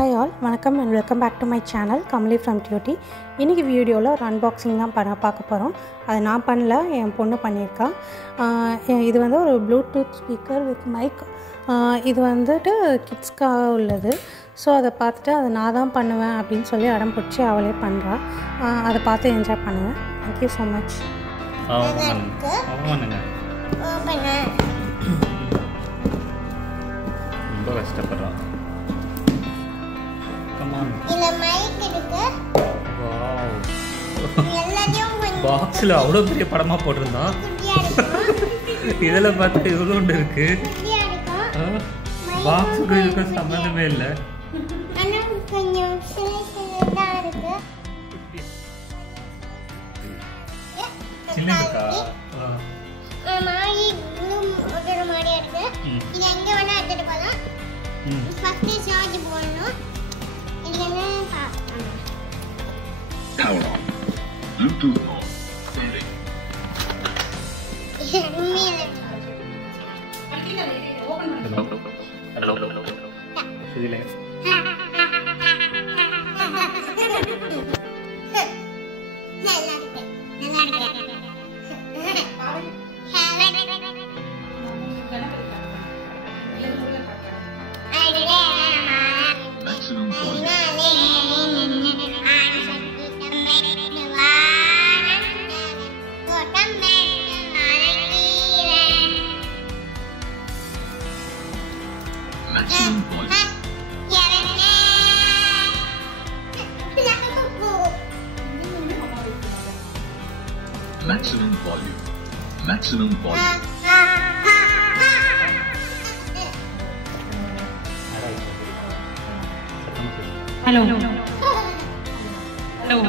Hi all, வணக்கம் and welcome back to my channel Kamali from Tuty. இன்னைக்கு வீடியோல ஒரு unboxing தான் பார்க்க போறோம். அது நான் பண்ணல, என் பொண்ணு பண்ணிருக்கா. இது வந்து ஒரு ப்ளூடூத் ஸ்பீக்கர் with mic. இது வந்துட்டு கிட்ஸ்க்காக உள்ளது. ஸோ அதை பார்த்துட்டு அதை நான் தான் பண்ணுவேன் அப்படின்னு சொல்லி அடம் பிடிச்சி அவளே பண்ணுறா. அதை பார்த்து என்ஜாய் பண்ணுங்கள். Thank you so much. ரொம்ப கஷ்டப்படுறான். பாக்ஸில் அவ்வளோ பெரிய படமாக போட்டிருந்தான். இதில் பார்த்துட்டு இவ்வளோ ஒன்று இருக்கு. பாக்ஸுக்கு இதுக்கு சம்மந்தமே இல்லை. சின்னதுக்கா Power on. Bluetooth on. Starting. Hello. இதில் Maximum volume. Maximum volume. Maximum volume. Maximum volume. Hello. Hello.